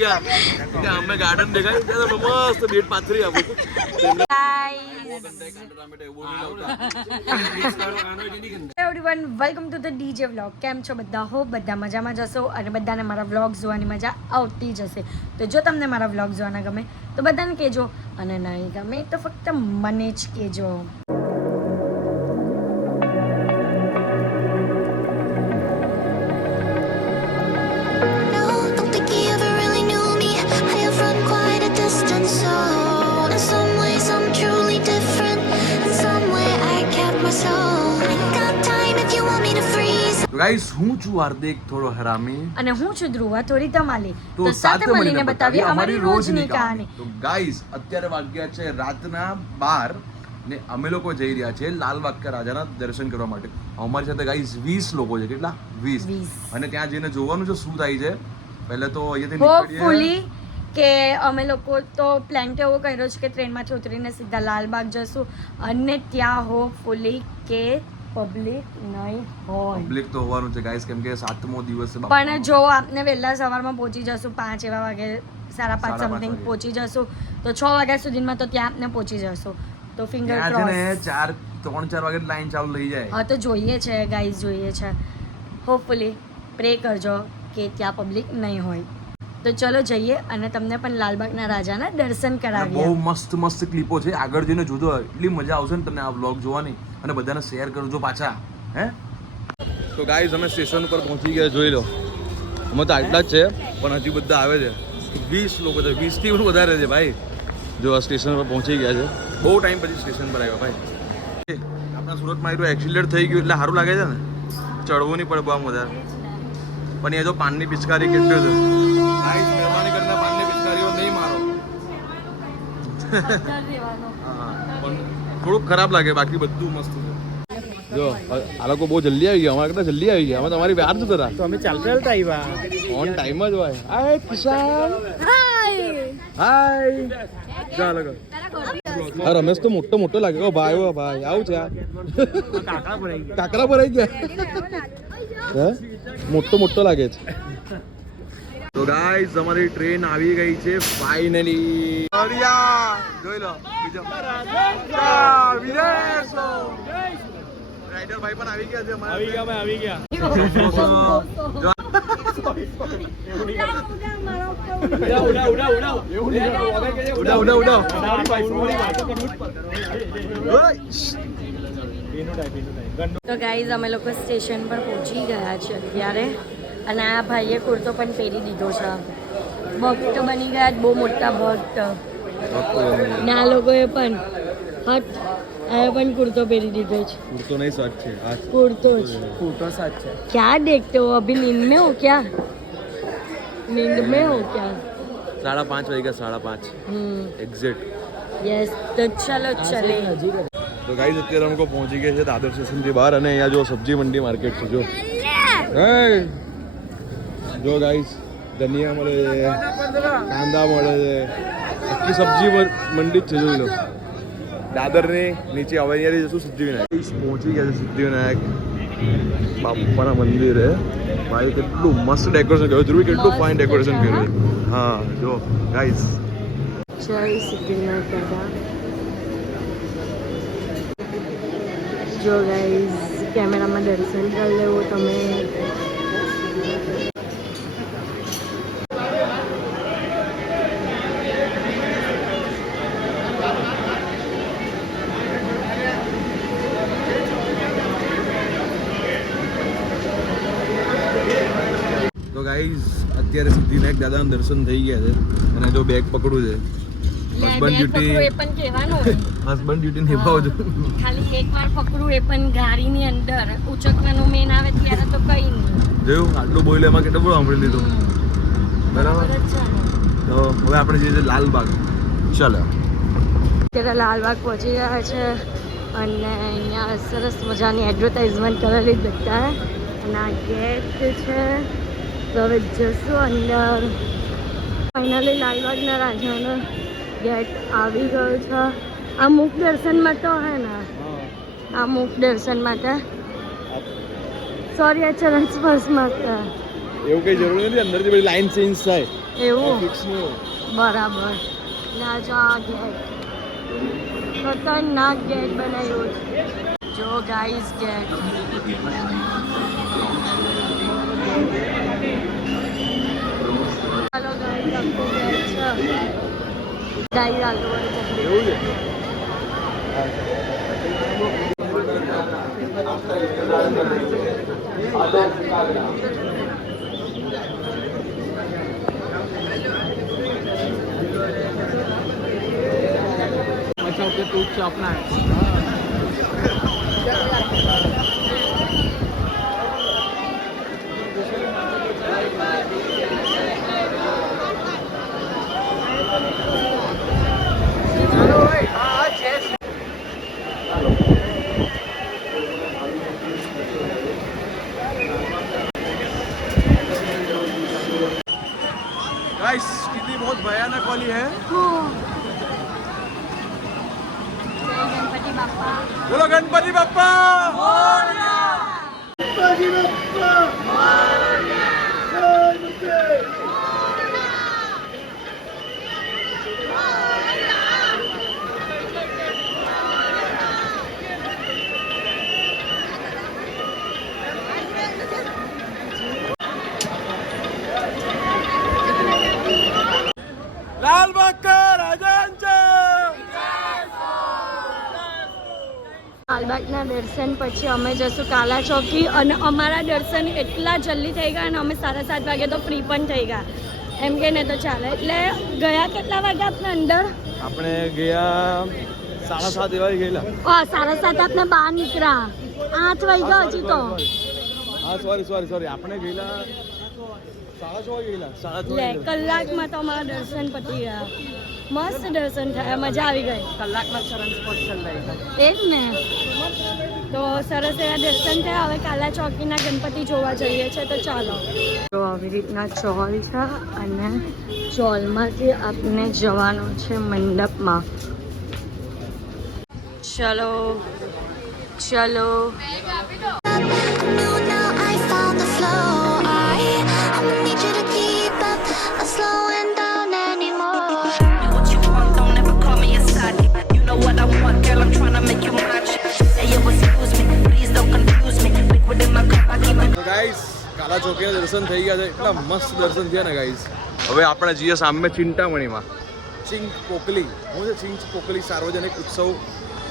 રૂક્યા કે અમે ગાર્ડન દેખાય ત્યાં મસ્ત બેટ પાથરી આપું everyone welcome to the DJ vlog. કેમ છો બધા? હો બધા મજામાં જશો અને બધાને મારા વ્લોગ જોવાની મજા આવતી જ હશે. તો જો તમને મારા વ્લોગ જોવાના ગમે તો બધાને કહેજો અને નહીં ગમે તો ફક્ત મને જ કહેજો. ગાઈસ હું છું હાર્દિક થોડો હરામી અને હું છું ધ્રુવા થોડી ધમાલી. તો સાથે મળીને બતાવીએ અમારી રોજની કહાની. તો ગાઈસ અત્યારે વાગ્યા છે રાતના 12 ને અમે લોકો જઈ રહ્યા છે લાલબાગ કે રાજાના દર્શન કરવા માટે. અમારી સાથે ગાઈસ 20 લોકો છે. કેટલા? 20. અને ત્યાં જઈને જોવાનું છે શું થાય છે. પહેલા તો અહીંયાથી હોપફુલી કે અમે લોકો તો પ્લાન તો એવો કર્યો છે કે ટ્રેનમાંથી ઉતરીને સીધા લાલબાગ જશું અને ત્યાં હોપફુલી કે પબ્લિક નહીં હોય. પબ્લિક તો હોવાનું છે ગાઈસ કેમ કે 7મો દિવસ છે. પણ જો આપને વહેલા સવારમાં પહોંચી જશું 5 એવા વાગે 5:30 સમથિંગ પહોંચી જશું તો 6 વાગ્યા સુધીમાં તો ત્યાં આપને પહોંચી જશું. તો ફિંગર ક્રોસ 3-4 વાગે લાઈન ચાલુ થઈ જાય. હા તો જોઈએ છે ગાઈસ, જોઈએ છે. હોપફુલી પ્રે કરજો કે ત્યાં પબ્લિક નહીં હોય. તો ચલો જઈએ અને તમને પણ લાલબાગના રાજાના દર્શન કરાવીએ. બહુ મસ્ત મસ્ત ક્લિપો છે. આગળ જઈને જોજો, એટલી મજા આવશે ને તમને આ વ્લોગ જોવાની. અને બધાને શેર કરજો પાછા. હે તો ગાઈઝ અમે સ્ટેશન ઉપર પહોંચી ગયા. જોઈ લો અમે તો આટલા જ છે પણ હજી બધા આવે છે. 20 લોકો છે. 20 થી પણ વધારે છે ભાઈ. જો આ સ્ટેશન પર પહોંચી ગયા છે. બહુ ટાઈમ પછી સ્ટેશન પર આવ્યા ભાઈ. આપણા સુરતમાં એટલું એક્સિડન્ટ થઈ ગયું એટલે સારું લાગે છે ને. ચડવું નહીં પડે બહુ વધારે. પણ એ જો પાનની પિચકારી કેટલું છે. ગાઈઝ મહેરબાની કરીને પાનની પિચકારીઓ નહીં મારો. હા પણ થોડુંક ખરાબ લાગે, બાકી બધું મસ્ત છે. જો આ લોકો બહુ જલ્દી આવી ગયા. અમારા કરતા જલ્દી આવી ગયા. અમે તમારી વાર જોતા હતા તો અમે ચાલતા આવ્યા. ઓન ટાઈમ જ હોય. હાય કિશાન, હાય. ચાલો આ રમેશ તો મોટો લાગે. ઓ ભાઈ, ઓ ભાઈ આવું છે. કાકરા પર આવી ગયા. હે મોટો લાગે છે. તો ગાઈઝ અમારી ટ્રેન આવી ગઈ છે ફાઇનલી. જોઈ લો બીજો વિદેશો રાઈડર ભાઈ પણ આવી ગયા છે. આવી ગયા. તો ગાઈઝ અમે લોકો સ્ટેશન પર પહોંચી ગયા છે અત્યારે અને આ ભાઈએ કુર્તો પણ પહેરી દીધો છે. ભક્ત બની ગયા, બહુ મોટા ભક્ત. ને આ લોકોએ પણ હટ આ પણ કુર્તો પહેરી દીધો છે. કુર્તો નહીં સચ છે. કુર્તો જ. ફોટો સાચ છે. क्या देखते हो? अभी नींद में हो क्या? नींद में हो क्या? 5:30 વાગ્યા. 5:30 એક્ઝેક્ટ. यस तो चलो चले. તો ગાઈઝ અત્યારે અમે પહોંચી ગયા છે દાદર સ્ટેશનથી બહાર અને અહીંયા જો સબ્જી મંડી માર્કેટ છે. જો જો ગાઈઝ ધનિયા મળે છે, કાંદા મળે છે, આખી સબ્જી મંડી જ છે. જોઈ લો દાદરની નીચે હવે અહીંયાથી જશું સિદ્ધિવિનાયક. પહોંચી ગયા છે સિદ્ધિવિનાયક બાપાના મંદિરે. ભાઈ કેટલું મસ્ત ડેકોરેશન કર્યું. જરૂર કેટલું ફાઇન ડેકોરેશન કર્યું. હા જો ગાઈઝ જય સિદ્ધિવિનાયક દાદા. જો ગાઈઝ કેમેરામાં દર્શન કરી લેવો તમે. તો ગાઈઝ અત્યારે સિદ્ધિવિનાયક દાદાના દર્શન થઈ ગયા છે અને જો બેગ પકડું છે. હસબન્ડ ડ્યુટી એ પણ કહેવાનું હસબન્ડ ડ્યુટી નિભાવજો. ખાલી એકવાર પકડું એ પણ ગાડીની અંદર ઉચકવાનું મેન આવે ત્યારે તો કઈ નહીં. જોયું આટલું બોલ્યું એમાં કેટલું બધું સાંભળી લીધું. બરાબર. તો હવે આપણે જઈએ છીએ લાલબાગ. ચાલો અત્યારે લાલબાગ પહોંચી ગયા છે અને અહીંયા સરસ મજાની એડવર્ટાઇઝમેન્ટ કરેલી જ દેખતા હે. અને આ ગેટ છે તો હવે જશું અંદર. ફાઇનલી લાલબાગના રાજાનો ગેટ આવી ગયો છે. આ મુખ દર્શન માટે હે ને? આ મુખ દર્શન માટે સોરી આ ચરણ સ્પર્શ માટે એવું કઈ જરૂર નથી. અંદરથી બધી લાઈન ચેન્જ થાય. એવું ફિક્સ નહીં બરાબર ના જો આ ગેટ ખતરનાક ગેટ બનાવ્યો છે જો ગાઈસ ગેટ ચાલો ગાઈસ આખો ગેટ છે ગાઈસ આલો એવું છે अच्छा ओके तू अपना है गाइस स्थिति बहुत भयानक वाली है ગણપતિ બાપા बोलो गणपति बाप्पा लालबाग का राजांचा લાલબાગના દર્શન પછી અમે જશું કાલા ચોકી અને અમારા દર્શન એટલા જલ્દી થઈ ગયા અને અમે 7:30 વાગે તો ફ્રી પણ થઈ ગયા એમ કે ને તો ચાલે એટલે ગયા કેટલા વાગે આપણે અંદર આપણે ગયા 7:30 એવા ગયેલા 7:30 આપણે બહાર નીકળ્યા 8 વાગ્યા હજી તો હા સોરી આપણે ગયેલા 6:30 ગયેલા 6:30 કલાકમાં તો અમારા દર્શન પતી ગયા મસ્ત દર્શન થયા મજા આવી ગઈ કલાકમાં ચરણ સ્પોટ ચલાવી એ જ ને તો સરસ એવા દર્શન થયા હવે કાલા ચોકીના ગણપતિ જોવા જઈએ છે તો ચાલો તો આવી રીતના ચોલ છે અને ચોલમાંથી આપણે જવાનું છે મંડપમાં ચલો ચલો Now I found the flow. I'ma need you to keep up. Not slowing down anymore. What you want, don't ever call me a side. You know what I want, girl. I'm tryna make you mine. Hey, yo, excuse me, please don't confuse me. Liquid in my cup, I keep it. તો guys કાલા ચોકીના દર્શન થઈ ગયા છે એટલા મસ્ત દર્શન થયા ને ગાઈસ હવે આપણે જઈએ સામે ચિંતામણીમાં ચિંક પોકલી હું છે ચિંક પોકલી સાર્વજનિક ઉત્સવ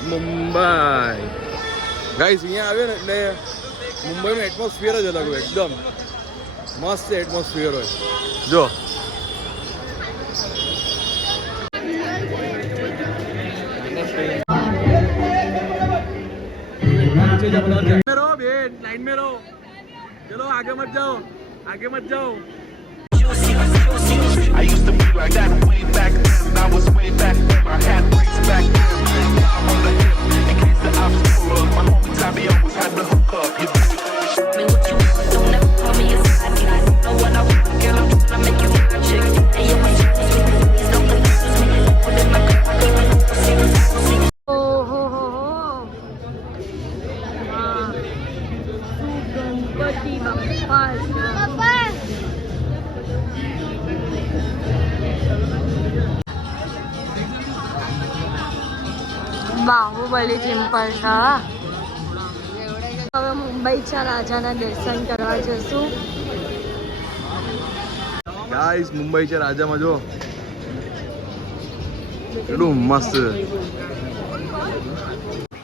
મુંબઈ ગાઈસ અહીંયા આવ્યો ને એટલે મુંબઈનું એટમોસ્ફિયર જ અલગ હોય એકદમ મસ્ત એટમોસ્ફિયર હોય જો लाइन में रहो चलो आगे मत जाओ Juicy, juicy. I used to be like that way back then. I was way back then. I had braids back then. I'm on the hip in case the ops pull up. My homie Tommy always had the hook up. You do me what you want, don't ever call me a side. You know what I want, girl. I'm tryna make you my chick. Hey, yo, excuse me, please don't confuse me. Put in my cup, I keep it juicy, juicy. ઓહો હો હો હા ગણપતિ બાપા Baahubali temple છે હવે મુંબઈના રાજાના દર્શન કરવા જશું ગાઈસ મુંબઈ છે રાજામાં જો કેટલું મસ્ત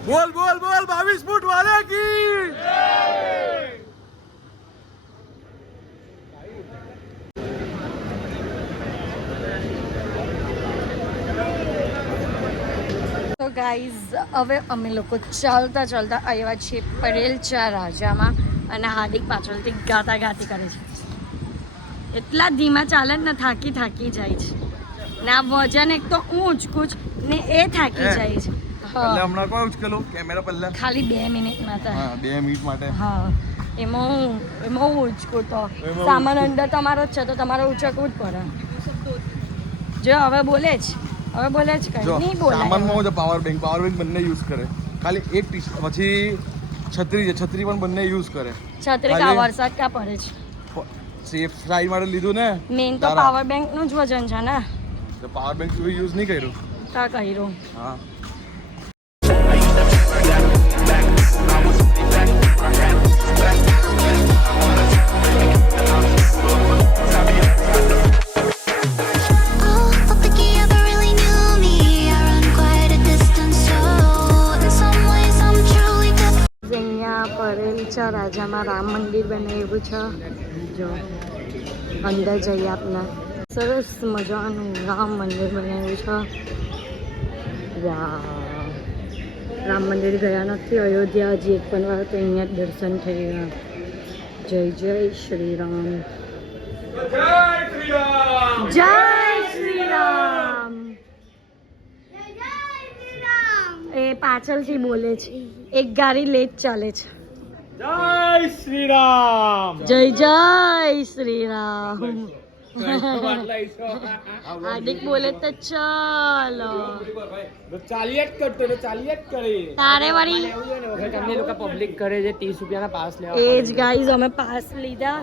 બોલ 22 ફૂટ વાળા કી તો ગાઈઝ હવે અમે લોકો ચાલતા આવ્યા છીએ પરેલચા રાજામાં અને હાર્દિક પાછળથી ગાતી કરે છે એટલા ધીમા ચાલે ને થાકી જાય છે ને આ વજન એક તો ઊંચ કૂચ ને એ થાકી જાય છે એટલે હમણાં કોઈ ઉચકેલો કેમેરા પહેલા ખાલી 2 મિનિટ માટે હા 2 મિનિટ માટે હા એમાં ઊંચકું તો એમાં સામાન અંદર તમારો જ છે તો તમારે ઉચકવું જ પડે જો હવે બોલે જ કઈ જો નહીં બોલાય સામાનમાં હું પાવર બેંક બંને યુઝ કરે ખાલી એક પછી છત્રી પણ બંને યુઝ કરે છત્રી કા ખાલી- વરસાદ કા પડે છે સેફ સાઈડ માટે લીધું ને મેન તો પાવર બેંક નું જ વજન છે ને. તો પાવર બેંક યુઝ નહીં કર્યું. કા કર્યું? હા Oh, don't think he ever really knew me. I run quite a distance, so in some ways I'm truly different. અહીંયા પરેલ છે રાજામાં રામ મંદિર બનાવ્યું છે. જો અંદર જઈએ આપણે. સરસ મજાનું રામ મંદિર બનાવ્યું છે. વાહ, રામ મંદિર ગયા નથી અયોધ્યા હજી એક પણ વાર, તો અહીંયા જ દર્શન થઈ ગયા. જય જય શ્રી રામ. જય શ્રી રામ. એ પાછળથી બોલે છે, એક ગાડી લેટ ચાલે છે. જય શ્રી રામ. જય જય શ્રી રામ. હાર્દિક બોલે તો ચાલો. ચાલિયા જ કરતો તો ચાલિયા જ કરે. તારે વળી તમને લોકો પબ્લિક કરે છે 30 રૂપિયાના પાસ લેવા. એ જ ગાઈઝ, અમે પાસ લીધા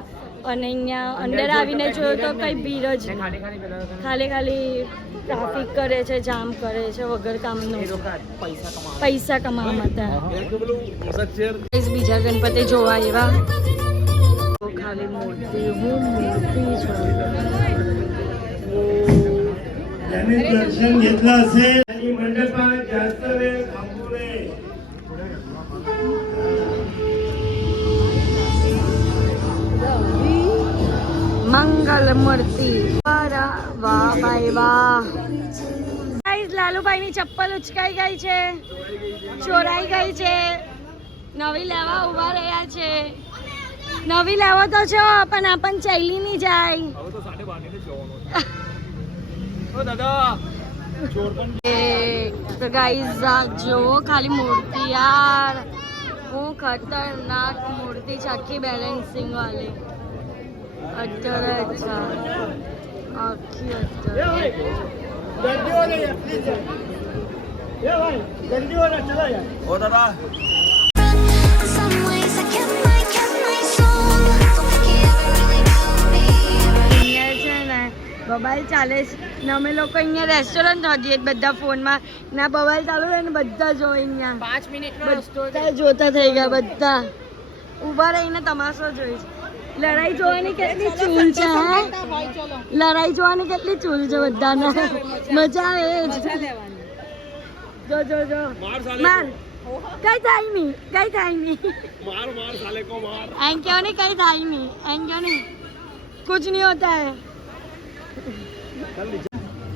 અને અહીંયા અંદર આવીને જોયું તો કઈ ભીડ જ નહીં. ખાલી ટ્રાફિક કરે છે, જામ કરે છે વગર કામનું. પૈસા કમાવા માટે. બીજા ગણપતિ જોવા એવા ખાલી મૂર્તિ ज्यांनी दर्शन घेतलं असेल आणि मंडपात जास्त वेळ थांबू नये. મંગલ મૂર્તિ. વાહ ભાઈ વાહ. લાલુભાઈ ની ચપ્પલ ઉચકાઈ ગઈ છે, ચોરાઈ ગઈ છે. નવી લેવા ઉભા રહ્યા છે. નવી લેવો તો છો પણ આપણ ચાલી નહીં જાય. તો ગાઈઝ જો ખાલી મૂર્તિ યાર, હું ખતરનાક મૂર્તિ છે, આખી બેલેન્સિંગ વાળી. અત્યારે આખી In some ways I kept my soul. Don't think he ever really knew me. અહીંયા છે ને મોબાઈલ ચાલે છે ને અમે લોકો અહીંયા રેસ્ટોરન્ટ હોઈએ બધા ફોનમાં ના મોબાઈલ ચાલુ રહે ને બધા જો અહીંયા 5 મિનિટનો રસ્તો બધા જોતા થઈ ગયા. બધા ઊભા રહીને તમાશો જોઈ છે. લડાઈ જોવાની કેટલી ચૂલ છે. હે લડાઈ જોવાની કેટલી ચૂલ છે બધાને. મજા આવે જ. જો જો જો માર કઈ થાય નહીં, કઈ થાય નહીં. એમ કહો ને કઈ થાય નહીં, એમ કહો ને કુછ નહીં હોતા હે.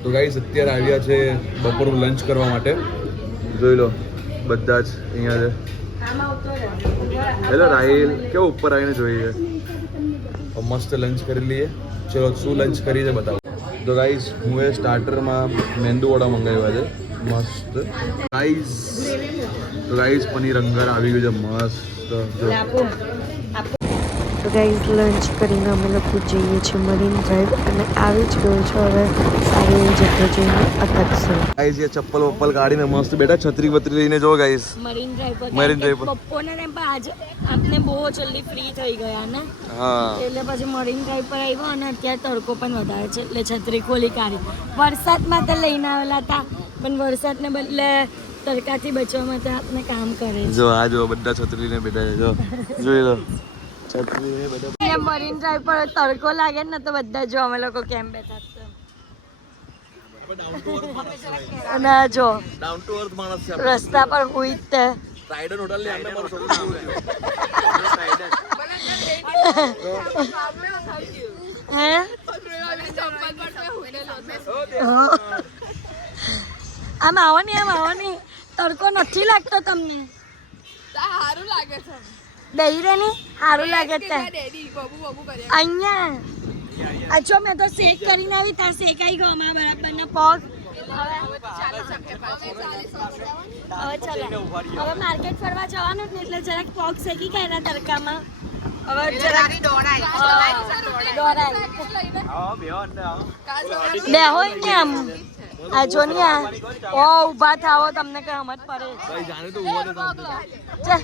તો ગાઈસ અત્યારે આવ્યા છે બપોરનું લંચ કરવા માટે. જોઈ લો બધા જ અહીંયા છે. હેલો રાહિલ, કેવો ઉપર આવીને જોઈએ. મસ્ત લંચ કરી લઈએ. ચલો શું લંચ કરી છે બતાવો. તો ગાઈસ હું એ સ્ટાર્ટરમાં મેંદુ વડા મંગાવ્યા છે મસ્ત. ગાઈસ તો ગાઈસ પનીર અંગાર આવી ગયું છે મસ્ત. જો તો ગાઈઝ લંચ કરીને અમે લોકો જઈએ છીએ મરીન ડ્રાઈવ અને આવી જ ગયો છો હવે સારી એવી જગ્યા જઈને અટકશે. ગાઈસ ये चप्पल वप्पल गाड़ी में मस्त बैठा छतरी वतरी लઈને જો ગાઈસ મરીન ડ્રાઈવ પર. મરીન ડ્રાઈવ પર બપોરના ટાઈમ પર આજે આપણે બહુ જલ્દી ફ્રી થઈ ગયા ને, હા એટલે પછી મરીન ડ્રાઈવ પર આવ્યો અને અત્યારે તડકો પણ વધારે છે એટલે છત્રી ખોલી કાઢી. વરસાદમાં તો લઈને આવેલા હતા પણ વરસાદને બદલે તડકાથી બચવા માટે આપણે કામ કરે છે. જો આ જો બધા છતરી લઈને બેઠા છે. જો જોઈ લો છતરી લઈને બધા. મરીન ડ્રાઈવ પર તડકો લાગે ને તો બધા જો અમે લોકો કેમ બેઠા છે. અને જો ડાઉન ટુ અર્થ માણસ છે. રસ્તા પર હુઈ તે રાઈડર હોટલ ને અમે મારો છોકરો હે આમ આવો ને તડકો નથી લાગતો તમને? સારું લાગે છે. બેહી રે ને સારું લાગે છે અહીંયા. આ જો મેં તો શેક કરીને આવી, ત્યાં શેકાઈ ગયો અમારા બરાબર ના પગ. હવે ચાલો હવે માર્કેટ ફરવા જવાનું ને એટલે જરાક પગ શેકી ગયા તડકામાં. હવે જરાક દોડાય બેહો ને આમ. આ જો ને આ ઓ ઊભા થાવો તમને કઈ સમજ પડે. ભાઈ જાણે તો ઉભો તો ચાલ.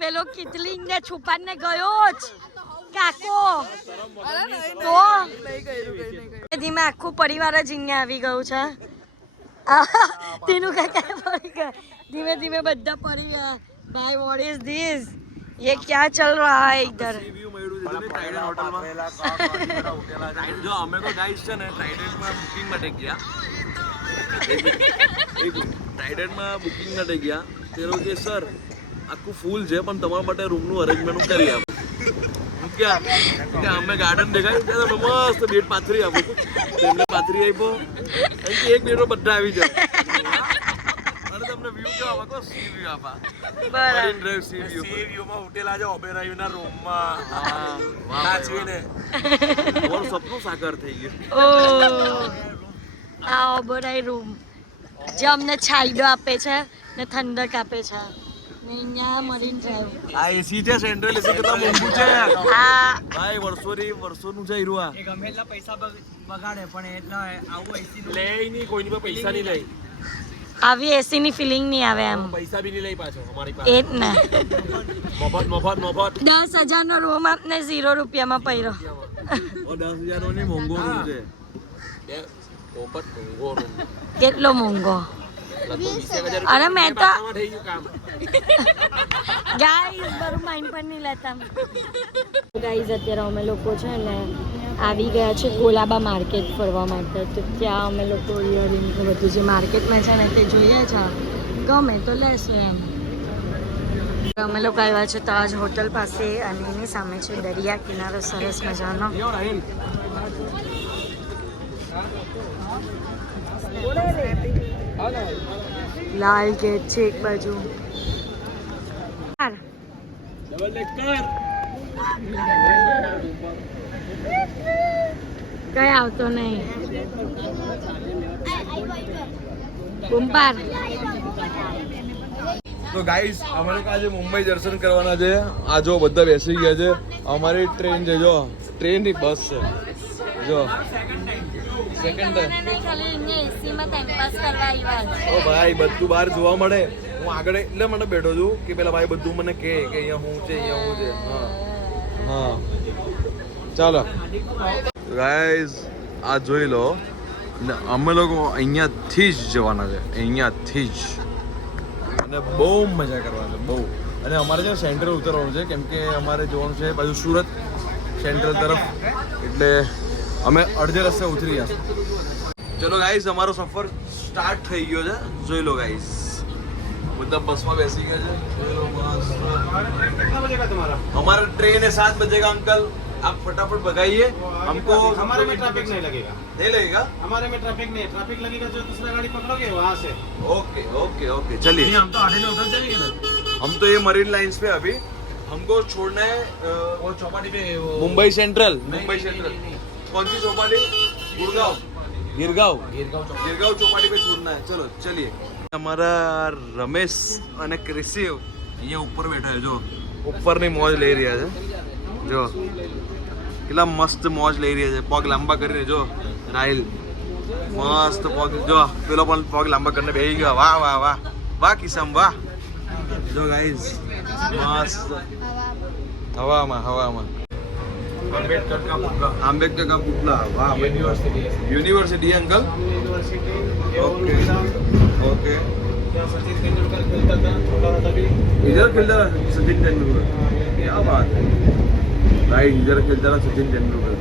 પેલો કિતલિંગ ને છુપાન ને ગયો જ કાકો તો ધીમે આખું પરિવાર જ અહીંયા આવી ગયું છે તેનું કાકા પડી ગયા ધીમે ધીમે બધા પડી ગયા ભાઈ વોટ ઇઝ ધીસ ये क्या चल रहा है इधर જો અમે તો ગાઈસ છે ને ટ્રાઇડન્ટમાં બુકિંગ માટે ગયા ટ્રાઇડન્ટમાં બુકિંગ માટે ગયા તે લોકો કે સર આખું ફૂલ છે પણ તમારા માટે રૂમનું અરેન્જમેન્ટ કરી આપો હું ક્યાં અમે ગાર્ડન દેખાય ત્યારે મસ્ત બેડ પાથરી આપો તેમને પાથરી આપ્યો એક બેડમાં બધા આવી જાય અને તમને વ્યૂ કેવા આપો સી વ્યૂ આપા મરીન ડ્રાઈવ સી વ્યૂ માં હોટેલ આજે ઓબેરાયુ ના રૂમમાં નાચીને ઓર સપનું સાકાર થઈ ગયું ઓ આ ઓબરાઈ રૂમ જે અમને છાયડો આપે છે ને ઠંડક આપે છે ને અહીંયા મરીન ડ્રાઈવ આ એસી છે સેન્ટ્રલ એસી કરતા મોંઘું છે આ ભાઈ વર્ષોનું છે હીરો આ ગમે એટલા પૈસા બગાડે પણ એટલા આવું એસી લે નહીં કોઈની પાસે પૈસા નહીં લઈ આવી એસી ની ફિલિંગ નહીં આવે એમ પૈસા બી નહીં લઈ પાછો અમારી એ જ ને મફત 10,000 નો રૂમ આપને 0 રૂપિયામાં પડ્યો 10,000 નો નહીં મોંઘો રૂમ છે મફત મોંઘો રૂમ કેટલો મોંઘો અરે મેં તો થઈ ગયું કામ ગાઈસ બરું માઇન્ડ પર નહીં લેતા ગાઈસ અત્યારે અમે લોકો છે ને આવી ગયા છે કોલાબા માર્કેટ ફરવા માટે તો ત્યાં અમે લોકો ઇયરિંગ બધું જે માર્કેટમાં છે ને તે જોઈએ છે ગમે તો લેશું એમ અમે લોકો આવ્યા છે તાજ હોટલ પાસે અને એની સામે છે દરિયા કિનારો સરસ મજાનો લાલ ગેટ છે એક બાજુ કઈ આવતો નહીં બુમ્પાર તો ગાઈસ અમે લોકો આજે મુંબઈ દર્શન કરવાના છે આ જો બધા બેસી ગયા છે અમારી ટ્રેન છે જો ટ્રેન ની બસ છે જો સેકન્ડ ઓ ભાઈ બધું બહાર જોવા મળે હું આગળ એટલે મને બેઠો છું કે પેલા ભાઈ બધું મને કહે કે અહીંયા હું છે હા હા ચાલો ગાઈસ આ જોઈ લો ને અમે લોકો અહીંયાથી જ જવાના છે અહીંયાથી જ અને બહુ મજા કરવાની છે બહુ અને અમારે છે સેન્ટ્રલ ઉતરવાનું છે કેમ કે અમારે જવાનું છે બાજુ સુરત સેન્ટ્રલ તરફ એટલે અમે અડધે રસ્તે ઉતરી ગયા ચલો ગાઈસ અમારો સફર સ્ટાર્ટ થઈ ગયો છે જોઈ લો ગાઈસ બધા બસમાં બેસી ગયા છે જોઈ લો મસ્ત कितना बजेगा तुम्हारा हमारा ट्रेन है 7 बजे का अंकल आप फटाफट भगाइए हमको हमारे में ट्रैफिक नहीं लगेगा नहीं लगेगा हमारे में ट्रैफिक नहीं है ट्रैफिक लगेगा जो दूसरा गाड़ी पकड़ोगे वहाँ से ओके ओके ओके चलिए हम तो आधे में उतर जाएंगे ना हम तो ये मरीन लाइंस पे अभी हमको छोड़ना है वो चौपाटी पे मुंबई सेंट्रल कौन सी चौपाटी गुड़गांव गिरगांव गिरगांव चौपाटी पे छोड़ना है चलो चलिए हमारा रमेश અને ક્રિસી અહીંયા ઉપર બેઠા છે જો ઉપરની મોજ લઈ રહ્યા છે જો કેટલા મસ્ત મોજ લઈ રહ્યા છે પગ લાંબા કરીને જો રાહિલ મસ્ત પગ જો પેલો પણ પગ લાંબા કરીને બેસી ગયો વાહ વાહ વાહ વાહ કિસમ વાહ જો ગાઈઝ મસ્ત હવામાં आम्बेडकर का पुतला वाह university uncle okay okay Sachin Tendulkar खेलता था छोटा था तभी इधर खेलता था सचिन तेंदुलकर क्या बात है भाई इधर खेलता था सचिन तेंदुलकर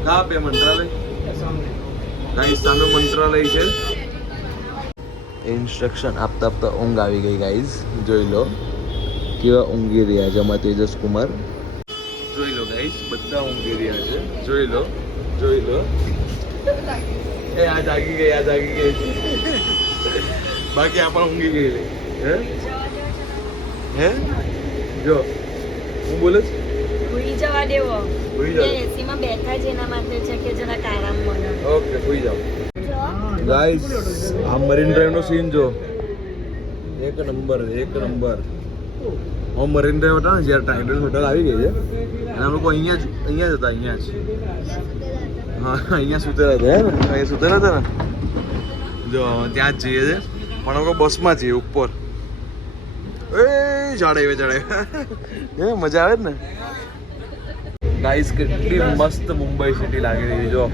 कहाँ पे मंत्रालय गाइस सामने मंत्रालय છે ઇન્સ્ટ્રક્શન આપતા આપતા ઊંઘ આવી ગઈ ગાઈઝ જોઈ લો કેવા ઊંઘી રહ્યા છે અમારા તેજસ કુમાર જોઈ લો ગાઈસ બધા ઊંઘી રહ્યા છે જોઈ લો એ આ જાગી ગઈ બાકી આ પણ ઊંઘી ગઈ હે જો હું બોલે ભૂઈ જવા દેવો ભૂઈ જાવ. એસીમાં બેઠા જ એના માટે છે કે જરાક આરામ મળે ઓકે સુઈ જાઓ ગાઈસ આ મરીન ડ્રાઈવ નો સીન જો એક નંબર હું મરીન ડ્રાઈવ હતા ને જ્યારે ટાઇડલ હોટલ આવી ગઈ છે અને અમે લોકો અહીંયા જ હતા હા અહીંયા સુતેલા હતા અહીંયા સુતેલા હતા ને જો ત્યાં જ જઈએ છે પણ અમે બસમાં છીએ ઉપર એ ચડે હે મજા આવે જ ને ગાઈસ કેટલી મસ્ત મુંબઈ સિટી લાગી રહી જો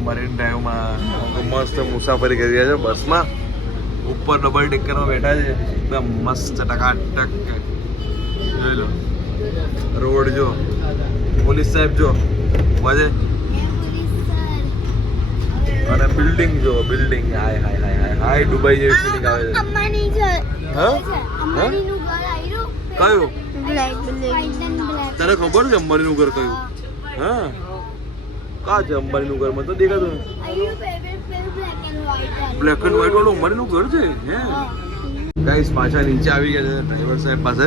મરીન ડ્રાઈવમાં મસ્ત મુસાફરી કરી રહ્યા છે બસમાં ઉપર ડબલ ડેકરમાં બેઠા છે એકદમ મસ્ત ટકાટક જોઈ લો રોડ જો પોલીસ સાહેબ જો મજે અને બિલ્ડિંગ જો બિલ્ડિંગ હાય હાય હાય હાય હાય દુબઈ જેવી ફીલિંગ આવે છે અંબાણી છે હા અંબાણીનું ઘર આવ્યું કયું બ્લેક બ્લેક તને ખબર છે અંબાણીનું ઘર કયું હા કા છે અંબાણીનું ઘર મને તો દેખાતું આવ્યું black and white black and white વાળું અંબાણીનું ઘર છે હે ગાઈસ પાછા નીચે આવી ગયા છે ડ્રાઈવર સાહેબ પાસે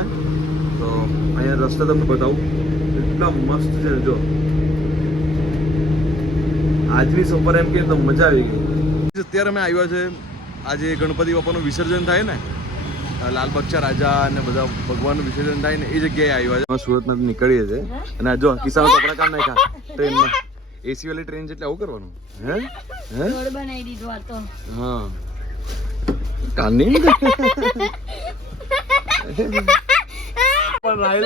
તો અહીંયા રસ્તા તમને બતાવું એટલા મસ્ત છે જો આજની સફર એમ કે મજા આવી ગઈ અત્યારે અમે આવ્યા છે આજે ગણપતિ બાપાનું વિસર્જન થાય ને લાલબાગચા રાજા અને બધા ભગવાનનું વિસર્જન થાય ને એ જગ્યાએ આવ્યા છે સુરતમાંથી નીકળીએ છીએ અને જો કિસ્સામાં કપડા કામ નાખ્યા ટ્રેનમાં એસી વાળી ટ્રેન છે એટલે આવું કરવાનું હે હે રોડ બનાવી દીધો આ તો હા કાની પણ રાઈલ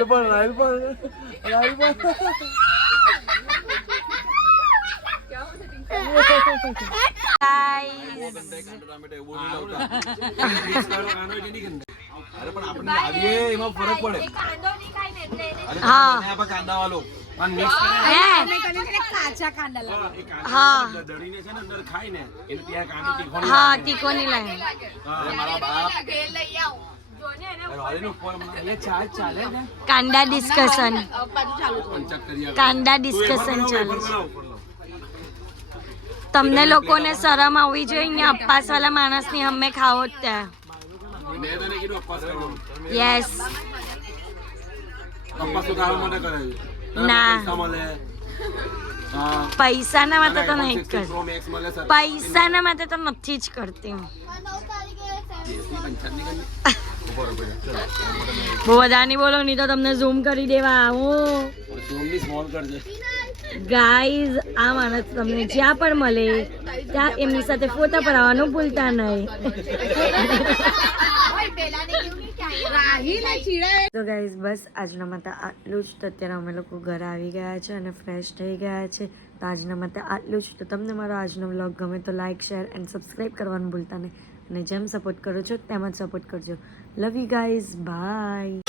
એમાં ફરક પડે હા કાંદા વાળો કાચા કાંડા હા દળીને છે ને અંદર ખાય ને એને ત્યાં કાંદો તીખો હા તીખોની લાઈન મારા બાપ લઈ આવું ચાલે ને કાંડા ડિસ્કશન ચક્કરિયા કાંડા ડિસ્કશન ચાલે છે તમને લોકોને શરમ આવવી જોઈએ ને અપ્પાસ વાળા માણસની અમે ખાવો જ ત્યાં મેં તને કીધું અપવાસ કરવાનું યસ અપવાસ તો તારા માટે કરે છે ના. પૈસા મળે પૈસાના માટે તો નહીં જ Pro કરતી Max મળે સર પૈસાના માટે તો નથી જ કરતી હું. 95 ની બહુ વધારે બોલો નહીં તો તમને ઝૂમ કરી દેવા હું સોમની સ્મોલ કરજે ગાઈઝ આ માણસ તમને જ્યાં પણ મળે ત્યાં એમની સાથે ફોટા પડાવવાનું ભૂલતા નહીં તો ગાઈઝ બસ આજના માટે આટલું જ તો અત્યારે અમે લોકો ઘરે આવી ગયા છે અને ફ્રેશ થઈ ગયા છે તો આજના માટે આટલું જ તો તમને મારો આજનો વ્લોગ ગમે તો લાઇક શેર એન્ડ સબસ્ક્રાઈબ કરવાનું ભૂલતા નહીં અને જેમ સપોર્ટ કરો છો તેમ જ સપોર્ટ કરજો લવ યુ ગાઈઝ બાય